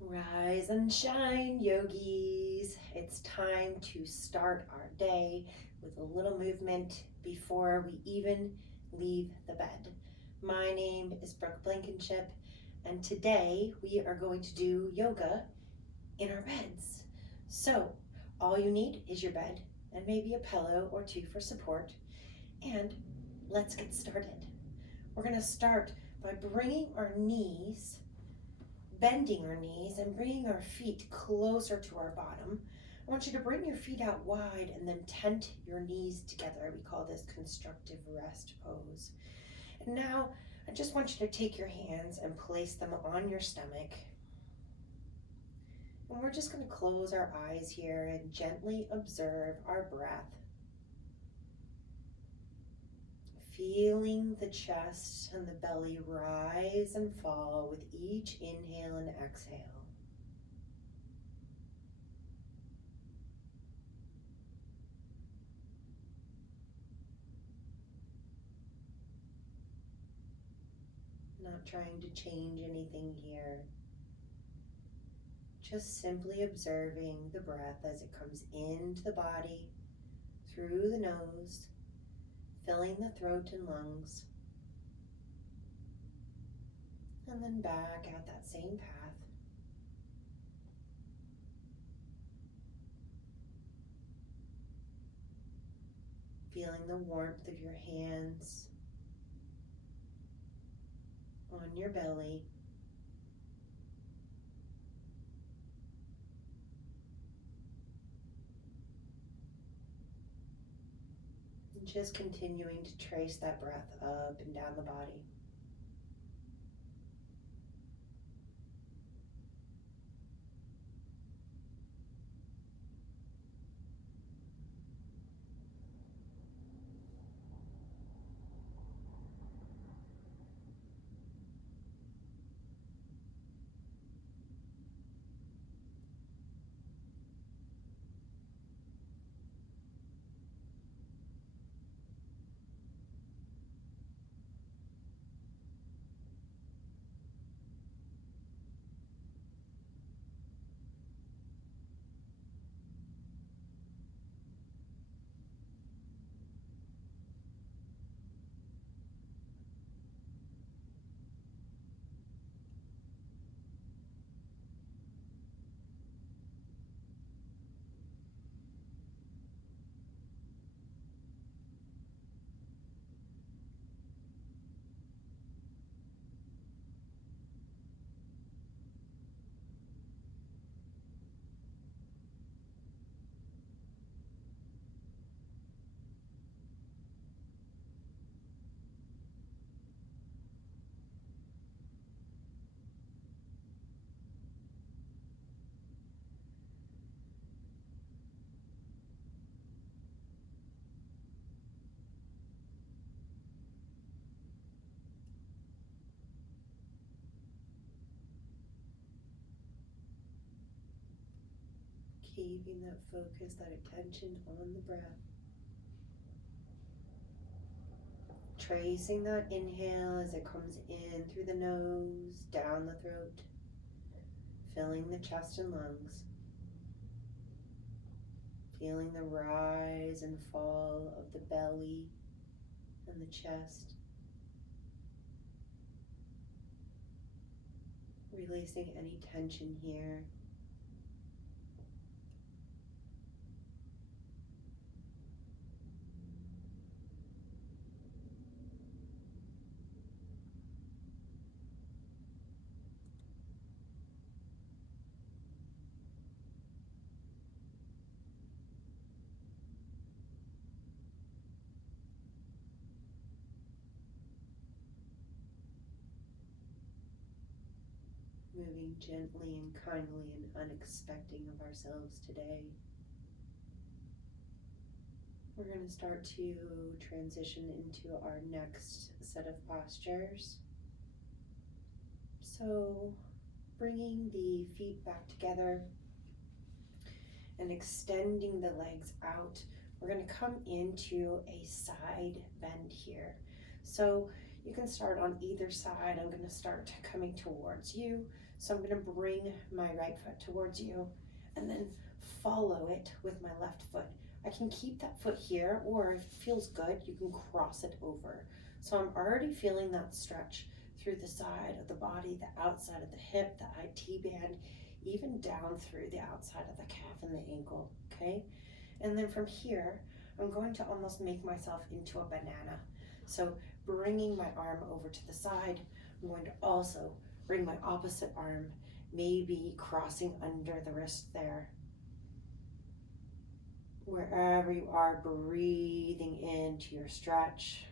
Rise and shine, yogis. It's time to start our day with a little movement before we even leave the bed. My name is Brooke Blankenship, and today we are going to do yoga in our beds. So, all you need is your bed and maybe a pillow or two for support. And let's get started. We're going to start by bringing our knees, bending our knees and bringing our feet closer to our bottom. I want you to bring your feet out wide and then tent your knees together. We call this constructive rest pose. And now I just want you to take your hands and place them on your stomach. And we're just going to close our eyes here and gently observe our breath. Feeling the chest and the belly rise and fall with each inhale and exhale. Not trying to change anything here. Just simply observing the breath as it comes into the body, through the nose, filling the throat and lungs, and then back out that same path. Feeling the warmth of your hands on your belly. And just continuing to trace that breath up and down the body. Keeping that focus, that attention on the breath. Tracing that inhale as it comes in through the nose, down the throat, filling the chest and lungs. Feeling the rise and fall of the belly and the chest. Releasing any tension here. Moving gently and kindly and unexpecting of ourselves today. We're going to start to transition into our next set of postures. So, bringing the feet back together and extending the legs out, we're going to come into a side bend here. So You can start on either side. I'm going to start coming towards you. So I'm going to bring my right foot towards you and then follow it with my left foot. I can keep that foot here, or if it feels good, you can cross it over. So I'm already feeling that stretch through the side of the body, the outside of the hip, the IT band, even down through the outside of the calf and the ankle, okay? And then from here, I'm going to almost make myself into a banana. So bringing my arm over to the side, I'm going to also bring my opposite arm, maybe crossing under the wrist there. Wherever you are, breathing into your stretch.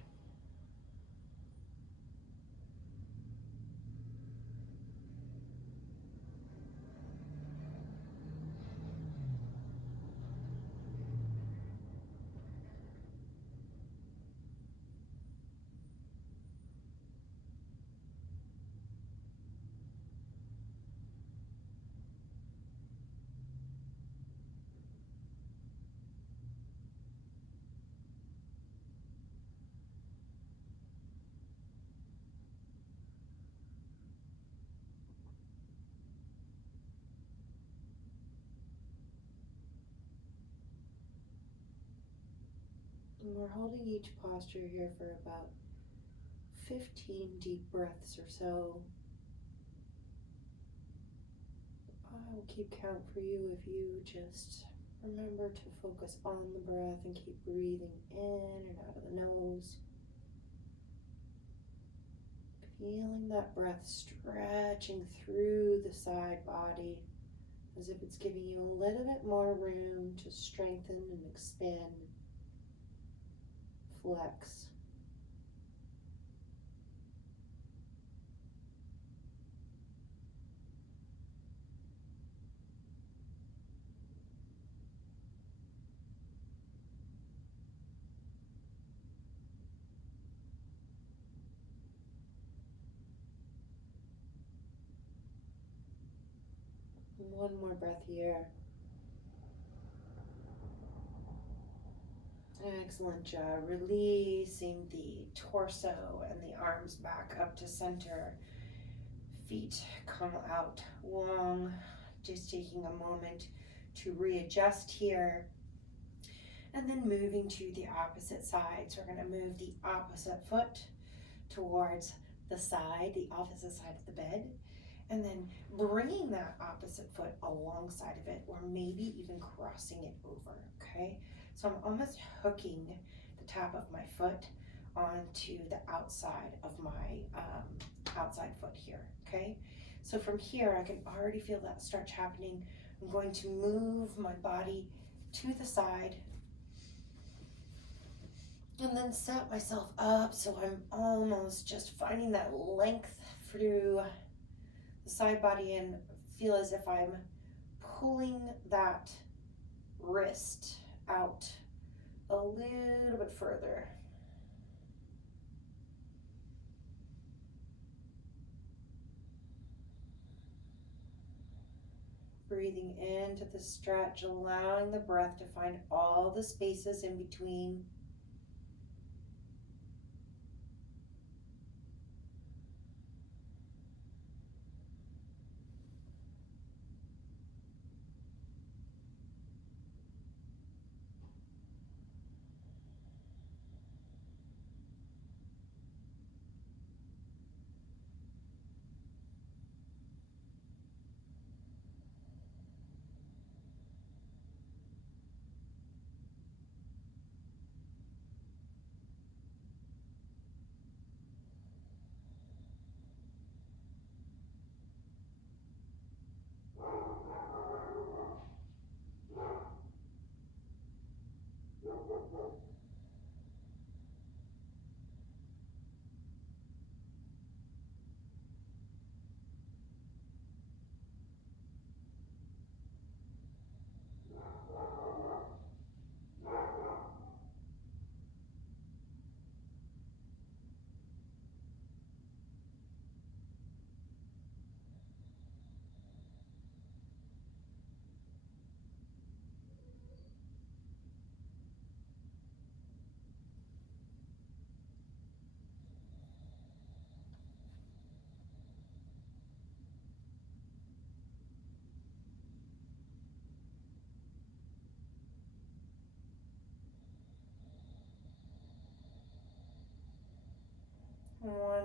And we're holding each posture here for about 15 deep breaths or so. I will keep count for you if you just remember to focus on the breath and keep breathing in and out of the nose. Feeling that breath stretching through the side body as if it's giving you a little bit more room to strengthen and expand, flex. One more breath here. Excellent job. Releasing the torso and the arms back up to center. Feet come out long. Just taking a moment to readjust here. And then moving to the opposite side. So we're going to move the opposite foot towards the side, the opposite side of the bed. And then bringing that opposite foot alongside of it, or maybe even crossing it over, okay? So I'm almost hooking the top of my foot onto the outside of my outside foot here, okay? So from here, I can already feel that stretch happening. I'm going to move my body to the side and then set myself up so I'm almost just finding that length through the side body and feel as if I'm pulling that wrist out a little bit further. Breathing into the stretch, allowing the breath to find all the spaces in between.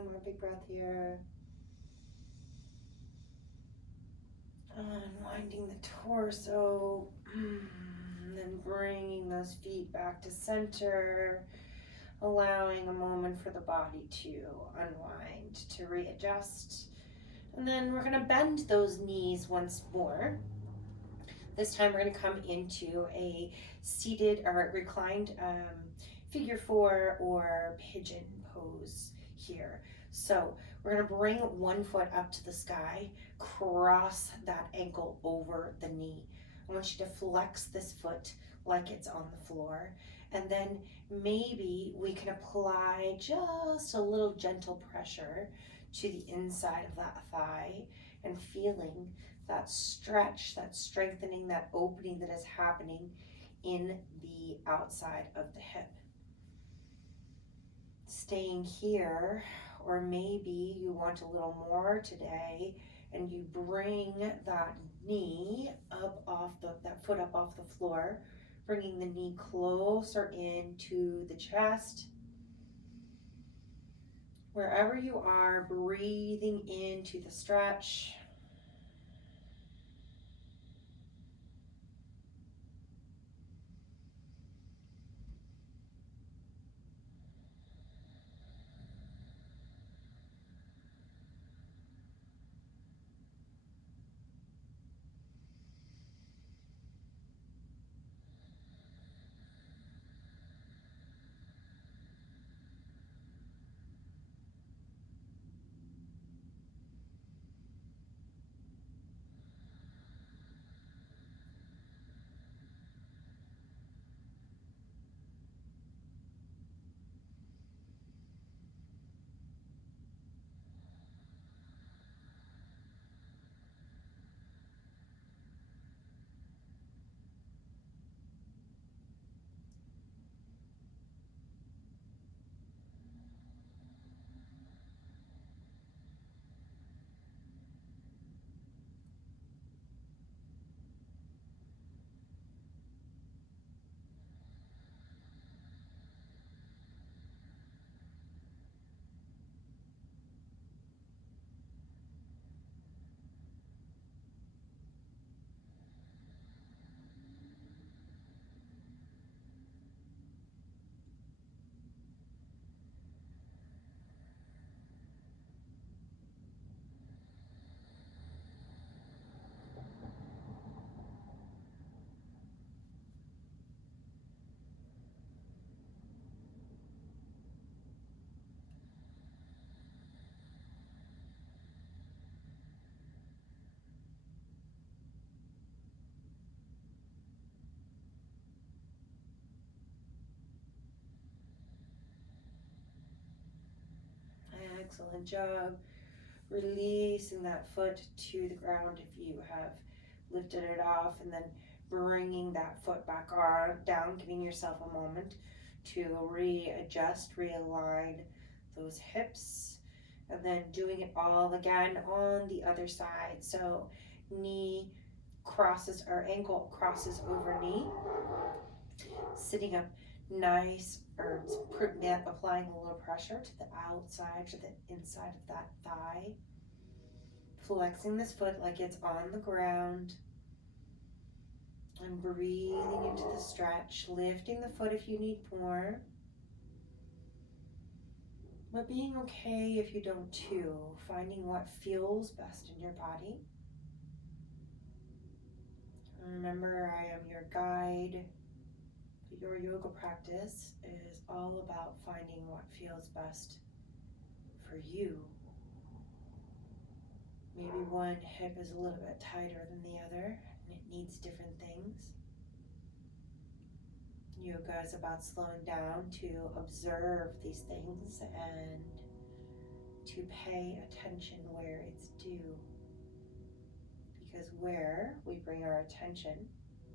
One more big breath here. Unwinding the torso. And then bringing those feet back to center. Allowing a moment for the body to unwind, to readjust. And then we're going to bend those knees once more. This time we're going to come into a seated or reclined figure four or pigeon pose here. So we're going to bring one foot up to the sky, cross that ankle over the knee. I want you to flex this foot like it's on the floor. And then maybe we can apply just a little gentle pressure to the inside of that thigh and feeling that stretch, that strengthening, that opening that is happening in the outside of the hip. Staying here, or maybe you want a little more today and you bring that knee up off that foot up off the floor, bringing the knee closer into the chest. Wherever you are, breathing into the stretch. Excellent job. Releasing that foot to the ground if you have lifted it off, and then bringing that foot back down, giving yourself a moment to readjust, realign those hips, and then doing it all again on the other side. So knee crosses, or ankle crosses over knee, sitting up nice, or applying a little pressure to the outside, to the inside of that thigh. Flexing this foot like it's on the ground. And breathing into the stretch, lifting the foot if you need more. But being okay if you don't too, finding what feels best in your body. And remember, I am your guide. Your yoga practice is all about finding what feels best for you. Maybe one hip is a little bit tighter than the other, and it needs different things. Yoga is about slowing down to observe these things and to pay attention where it's due. Because where we bring our attention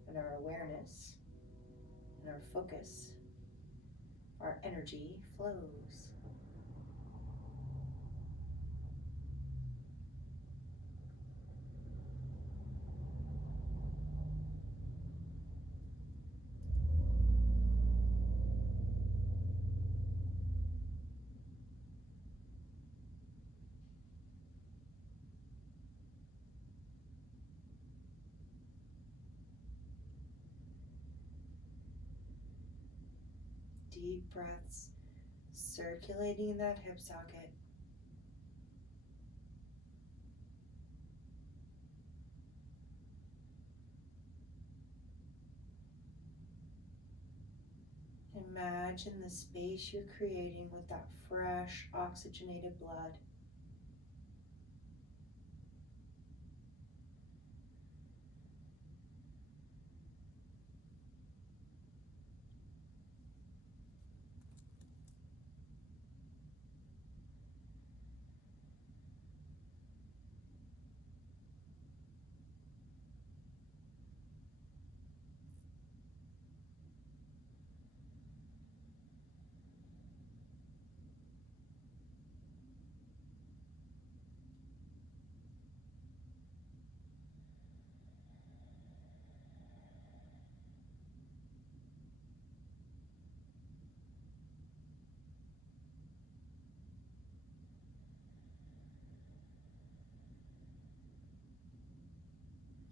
and our awareness and our focus, our energy flows. deep breaths, circulating in that hip socket. Imagine the space you're creating with that fresh, oxygenated blood.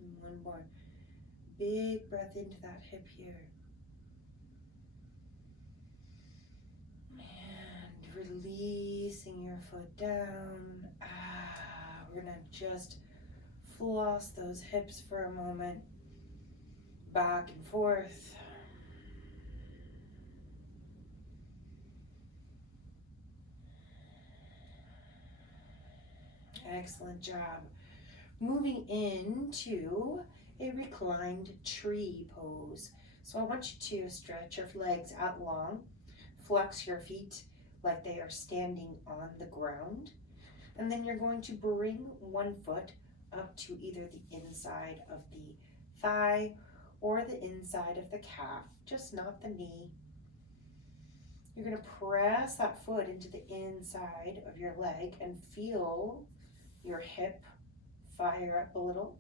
And one more big breath into that hip here. And releasing your foot down. We're gonna just floss those hips for a moment. Back and forth. Excellent job. Moving into a reclined tree pose. So I want you to stretch your legs out long, flex your feet like they are standing on the ground, and then you're going to bring one foot up to either the inside of the thigh or the inside of the calf, just not the knee. You're going to press that foot into the inside of your leg and feel your hip fire up a little.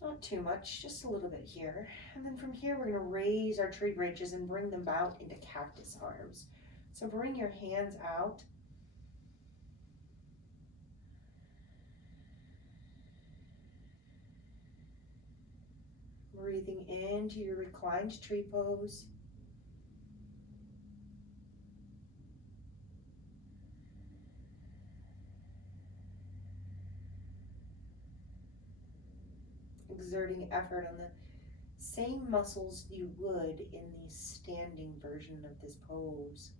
Not too much, just a little bit here. And then from here, we're going to raise our tree bridges and bring them out into cactus arms. So bring your hands out. Breathing into your reclined tree pose. Exerting effort on the same muscles you would in the standing version of this pose.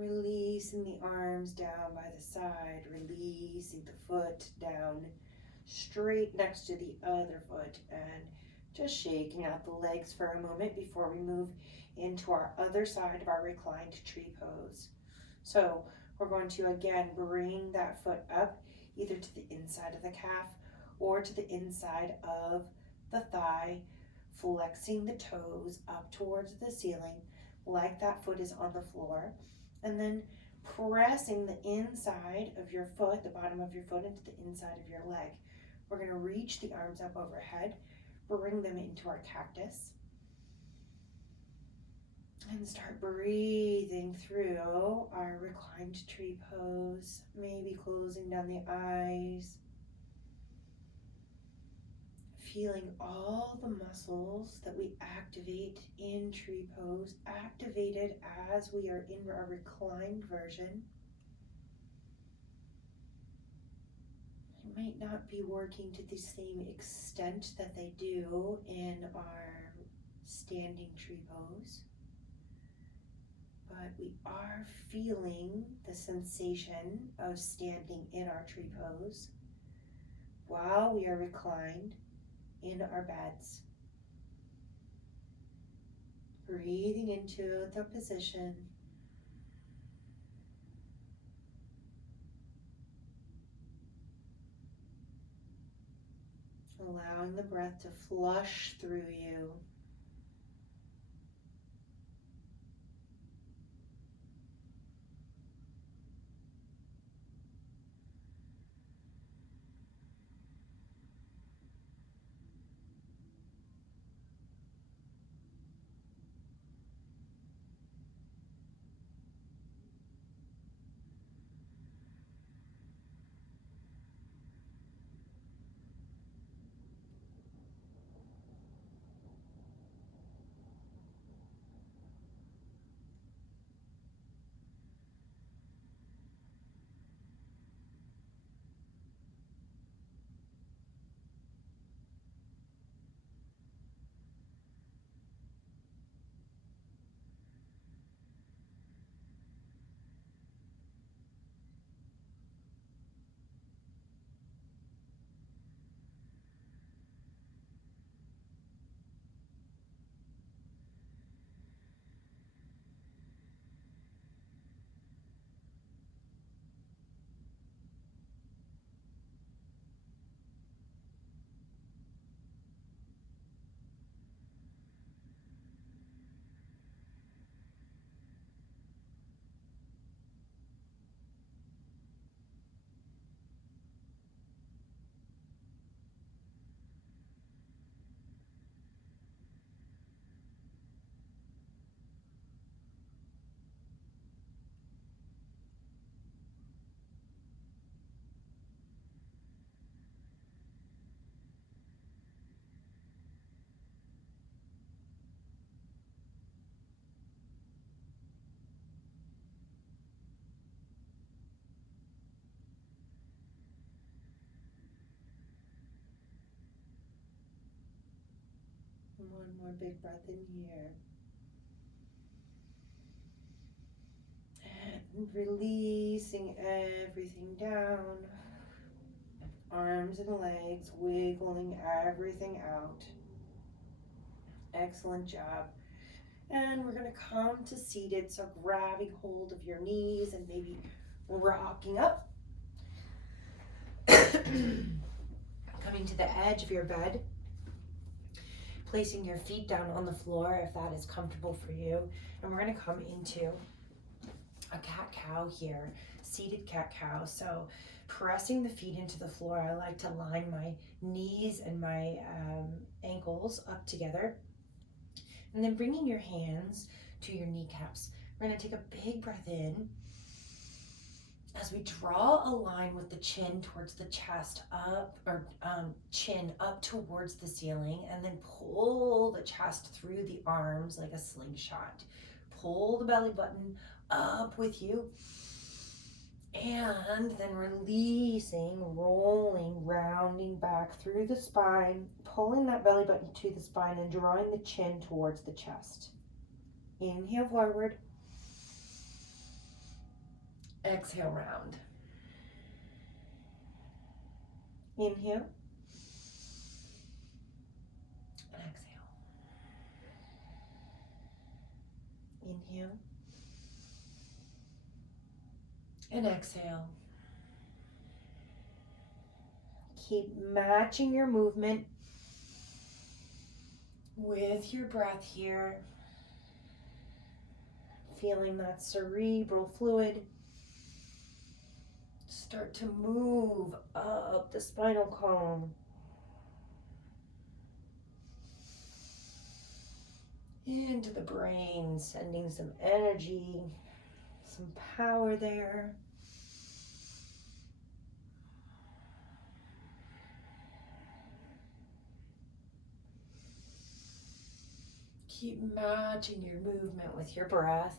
Releasing the arms down by the side, releasing the foot down straight next to the other foot, and just shaking out the legs for a moment before we move into our other side of our reclined tree pose. So we're going to again bring that foot up either to the inside of the calf or to the inside of the thigh, flexing the toes up towards the ceiling like that foot is on the floor, and then pressing the inside of your foot, the bottom of your foot, into the inside of your leg. We're going to reach the arms up overhead, bring them into our cactus, and start breathing through our reclined tree pose, maybe closing down the eyes, feeling all the muscles that we activate in tree pose activated as we are in our reclined version. It might not be working to the same extent that they do in our standing tree pose, but we are feeling the sensation of standing in our tree pose while we are reclined in our beds. Breathing into the position. Allowing the breath to flush through you. One more big breath in here. And releasing everything down. Arms and legs, wiggling everything out. Excellent job. And we're going to come to seated, so grabbing hold of your knees and maybe rocking up. Coming to the edge of your bed. Placing your feet down on the floor if that is comfortable for you. And we're going to come into a cat-cow here, seated cat-cow. So pressing the feet into the floor, I like to line my knees and my ankles up together. And then bringing your hands to your kneecaps. We're going to take a big breath in as we draw a line with the chin towards the chest up, or chin up towards the ceiling, and then pull the chest through the arms like a slingshot. Pull the belly button up with you, and then releasing, rolling, rounding back through the spine, pulling that belly button to the spine and drawing the chin towards the chest. Inhale forward. Exhale, round. Inhale. And exhale. Inhale. And exhale. Keep matching your movement with your breath here. Feeling that cerebral fluid start to move up the spinal column. Into the brain, sending some energy, some power there. Keep matching your movement with your breath.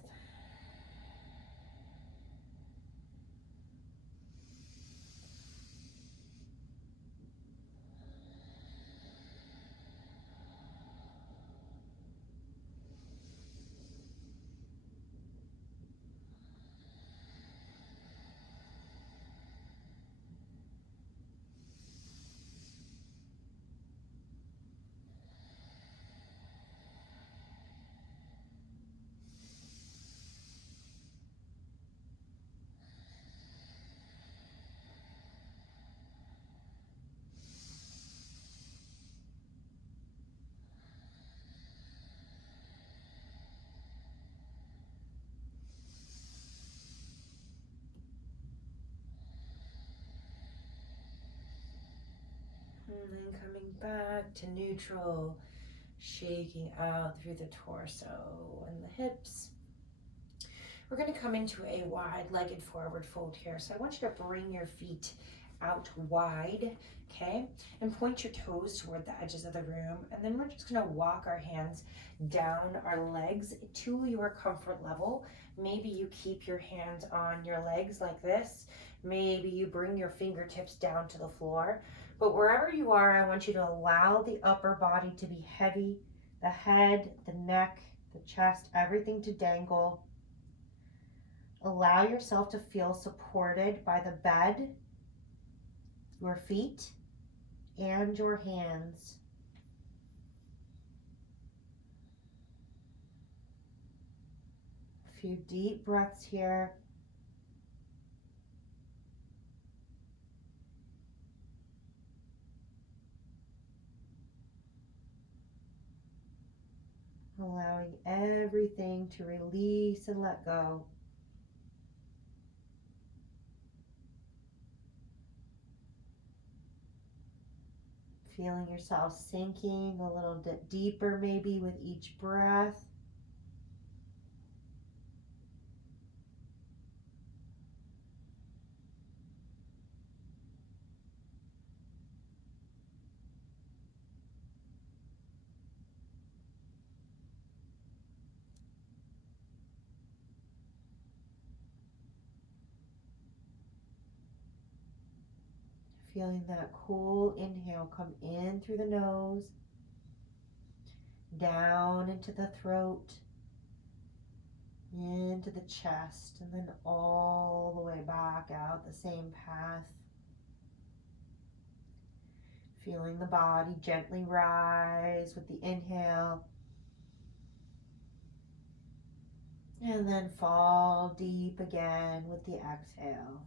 And then coming back to neutral, shaking out through the torso and the hips. We're going to come into a wide-legged forward fold here. So I want you to bring your feet out wide, okay? And point your toes toward the edges of the room. And then we're just going to walk our hands down our legs to your comfort level. Maybe you keep your hands on your legs like this. Maybe you bring your fingertips down to the floor. But wherever you are, I want you to allow the upper body to be heavy, the head, the neck, the chest, everything to dangle. Allow yourself to feel supported by the bed, your feet, and your hands. A few deep breaths here. Allowing everything to release and let go. Feeling yourself sinking a little bit deeper maybe with each breath. Feeling that cool inhale come in through the nose, down into the throat, into the chest, and then all the way back out the same path. Feeling the body gently rise with the inhale, and then fall deep again with the exhale.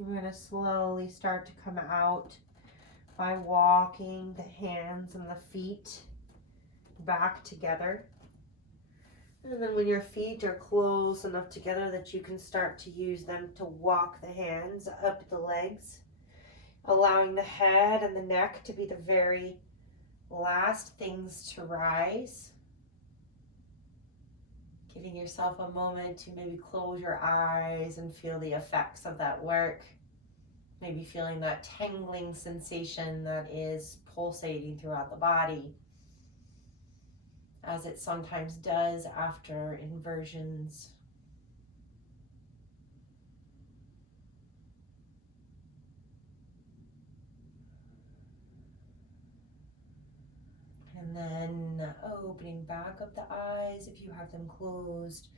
We're going to slowly start to come out by walking the hands and the feet back together. And then when your feet are close enough together that you can start to use them to walk the hands up the legs, allowing the head and the neck to be the very last things to rise. Giving yourself a moment to maybe close your eyes and feel the effects of that work. Maybe feeling that tingling sensation that is pulsating throughout the body, as it sometimes does after inversions. And then opening back up the eyes if you have them closed.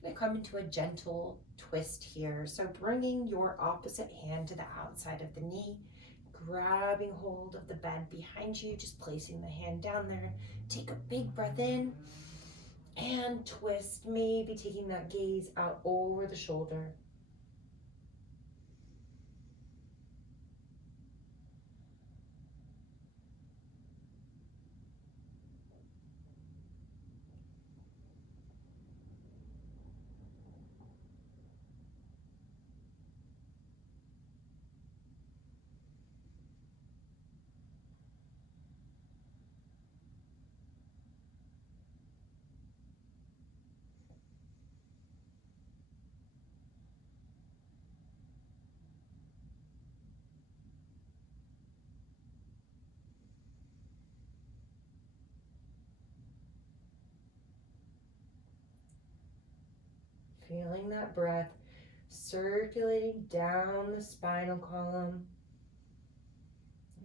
We're going to come into a gentle twist here. So bringing your opposite hand to the outside of the knee, grabbing hold of the bed behind you, just placing the hand down there. Take a big breath in and twist, maybe taking that gaze out over the shoulder. Feeling that breath circulating down the spinal column.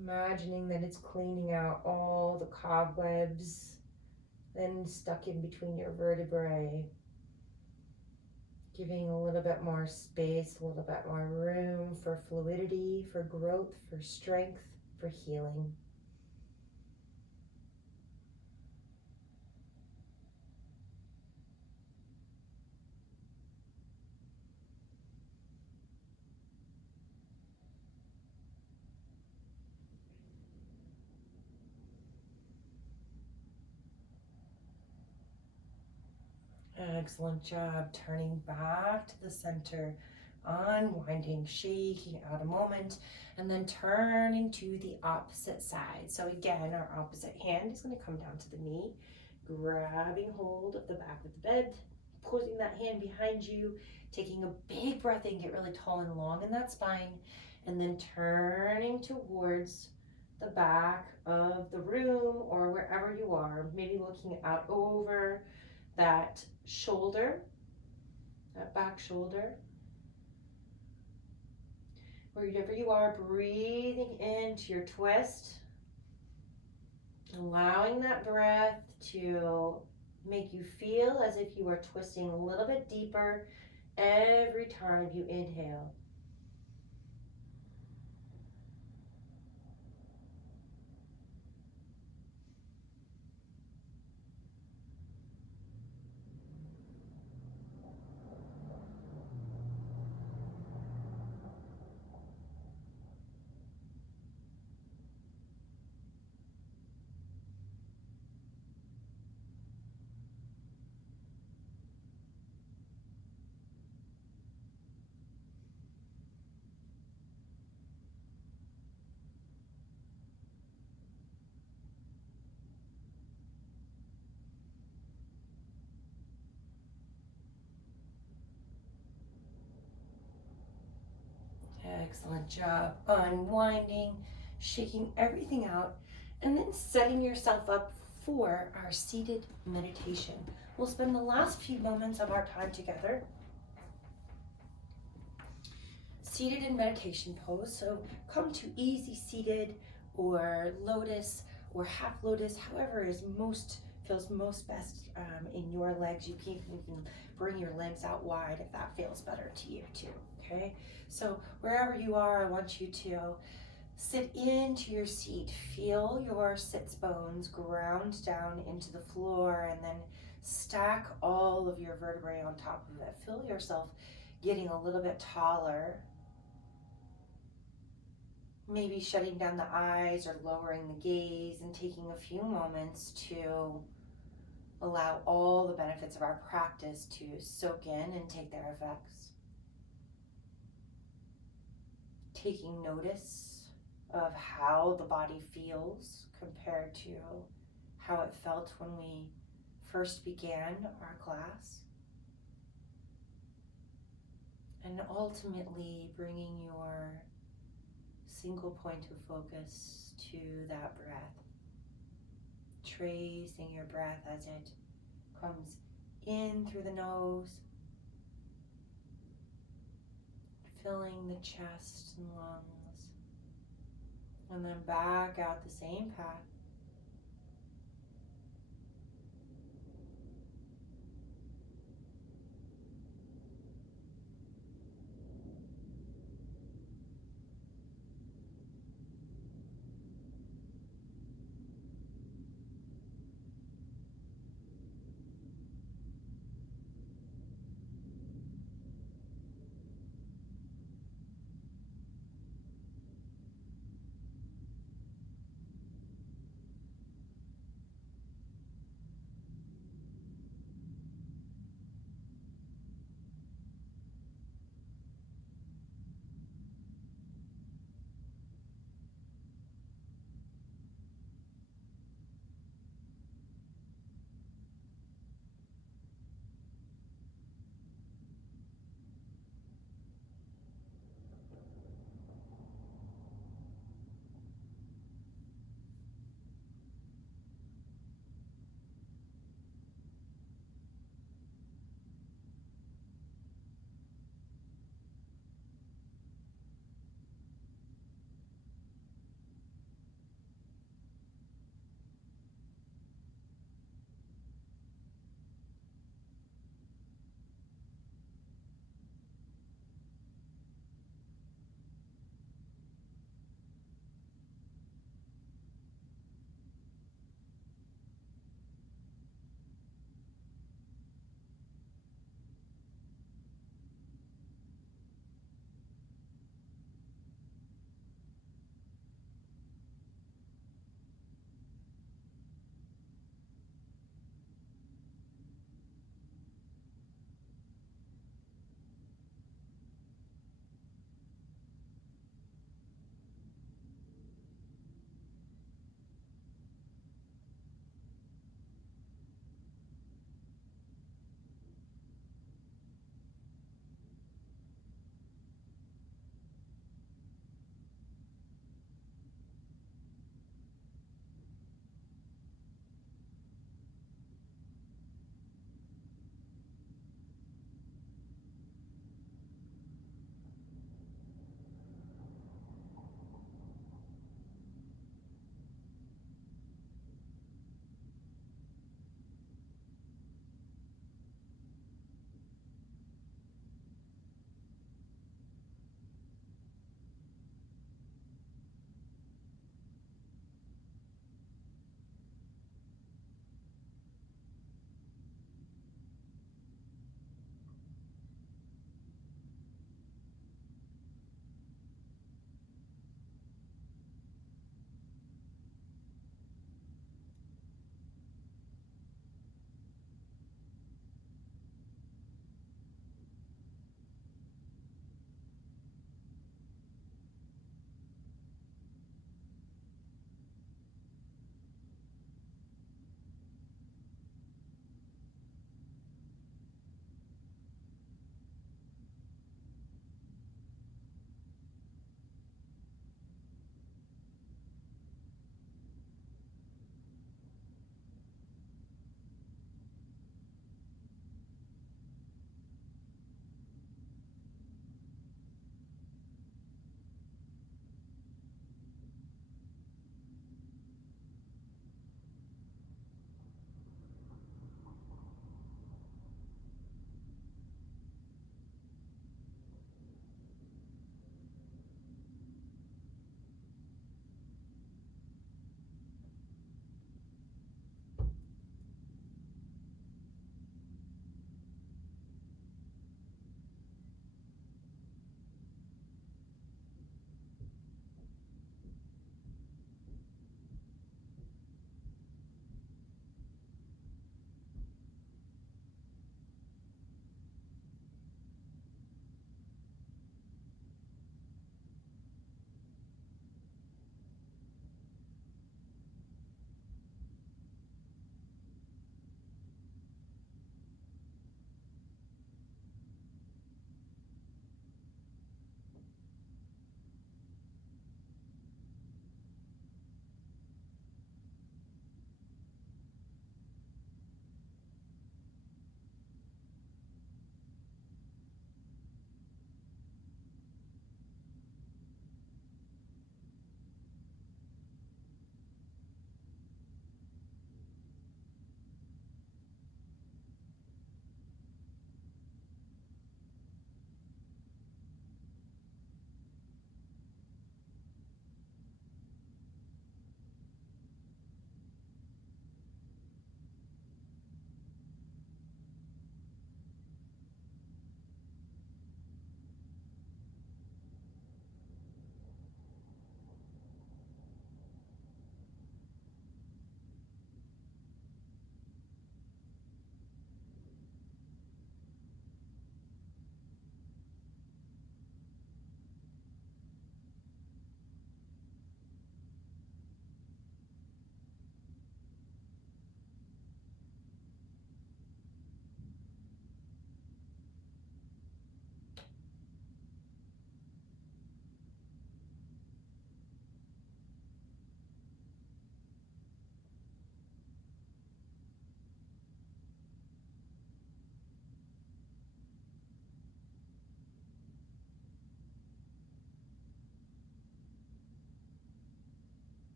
Imagining that it's cleaning out all the cobwebs then stuck in between your vertebrae. Giving a little bit more space, a little bit more room for fluidity, for growth, for strength, for healing. Excellent job. Turning back to the center, unwinding, shaking out a moment, and then turning to the opposite side. So again, our opposite hand is going to come down to the knee, grabbing hold of the back of the bed, putting that hand behind you, taking a big breath in, get really tall and long in that spine, and then turning towards the back of the room or wherever you are, maybe looking out over that shoulder, that back shoulder. Wherever you are, breathing into your twist, allowing that breath to make you feel as if you are twisting a little bit deeper every time you inhale. Excellent job. Unwinding, shaking everything out, and then setting yourself up for our seated meditation. We'll spend the last few moments of our time together seated in meditation pose. So come to easy seated or lotus or half lotus, however feels most best in your legs. You can even bring your legs out wide if that feels better to you too, okay? So wherever you are, I want you to sit into your seat. Feel your sits bones ground down into the floor and then stack all of your vertebrae on top of it. Feel yourself getting a little bit taller. Maybe shutting down the eyes or lowering the gaze and taking a few moments to allow all the benefits of our practice to soak in and take their effects. Taking notice of how the body feels compared to how it felt when we first began our class. And ultimately bringing your single point of focus to that breath. Tracing your breath as it comes in through the nose, filling the chest and lungs, and then back out the same path.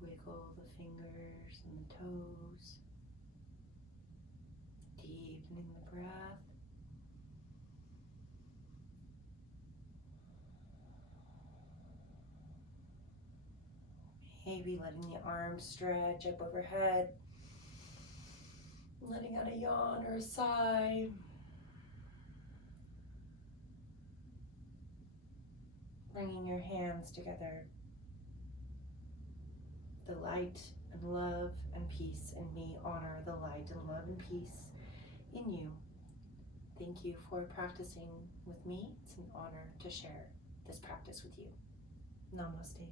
Wiggle the fingers and the toes. Deepening the breath. Maybe letting the arms stretch up overhead. Letting out a yawn or a sigh. Bringing your hands together. The light and love and peace in me honor the light and love and peace in you. Thank you for practicing with me. It's an honor to share this practice with you. Namaste.